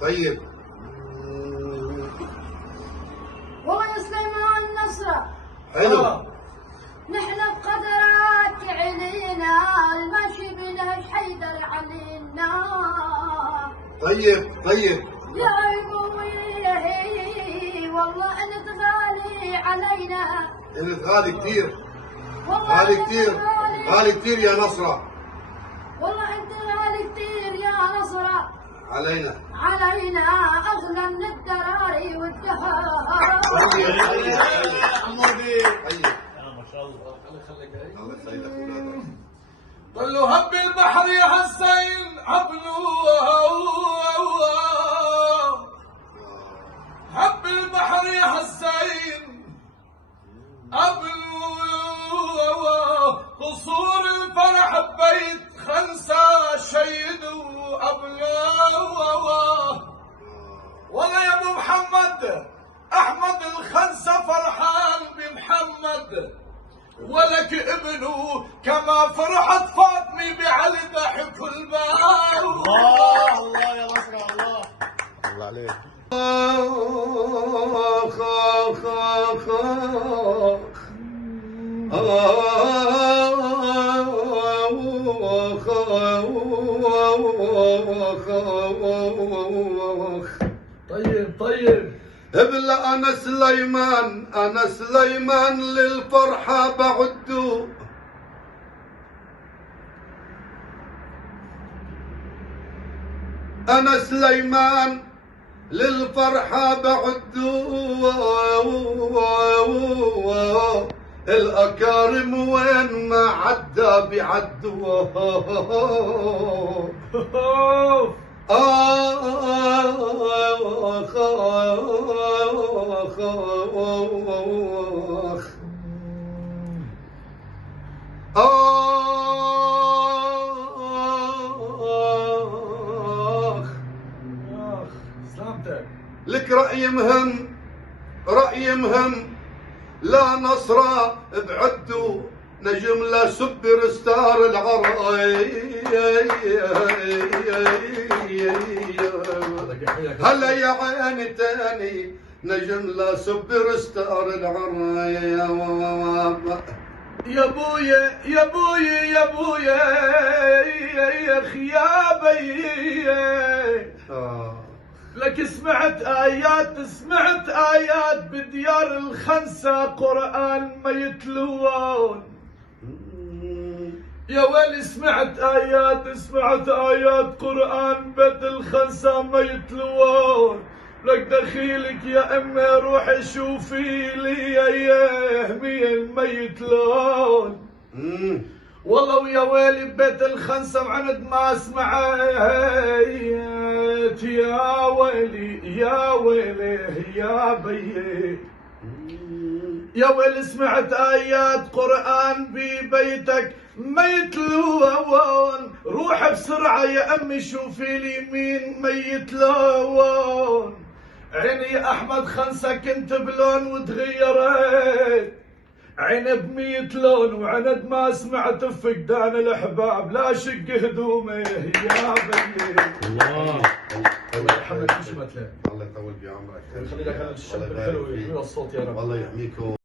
طيب. والله يا سليمان نصرة. حلو. نحن بقدرات علينا المشي بنهج حيدر علينا. طيب طيب. يا ابوي والله انت غالي علينا. انت غالي كثير. والله غالي كثير. غالي كثير يا نصرة. والله انت غالي كثير يا نصرة. علينا. علينا اغلى من الدراري والدهر. طيب طيب حمودي طيب. ما شاء الله. خليك هيك. الله يسعدك اولادك. ضلوا هب البحر يا حسين هب البحر يا حسين قصور الفرح ببيت خنسة شيدوا والله يا ابو محمد احمد الخنسة فرحان بمحمد ولك ابنه كما فرحت فاطمه بعلي ضحك الباب. الله الله يا نصر الله. الله عليك. آخ آخ آخ آخ. طيب طيب. ابلع انا سليمان للفرحة بعدو. انا سليمان للفرحة بعدو. الأكارم وين ما عدى بيعدوا. آخ آخ آخ. سلامتك. لك رأي مهم لا نصرة بعدو نجم لا سوبر ستار العراي. هلا يا عيني تاني نجم لا سوبر ستار العراي. يا بويا يا بويا يا بويا يا خيابي لك سمعت آيات بديار الخنسة قرآن ما يتلوون. يا ويلي سمعت آيات قرآن بيت الخنسة ما يتلوون. لك دخيلك يا أمي روحي شوفي لي يا مين ما يتلون. والله ويا ويلي ببيت الخنسة وعند ما سمعت يا ويلي يا بيي. يا ويلي سمعت آيات قرآن ببيتك ما يتلون. روح بسرعة يا أمي شوفي لي مين ما يتلون. عيني يا أحمد خنسة كنت بلون وتغيرت. عيني ب100 لون وعند ما سمعت فقدان الأحباب لا شق هدومي يا بيي. الله الله يرحمك. شو مثلك؟ الله يطول بعمرك. خلي لك هذا الشاب الحلو يحمي الصوت يا رب. الله يحميكم.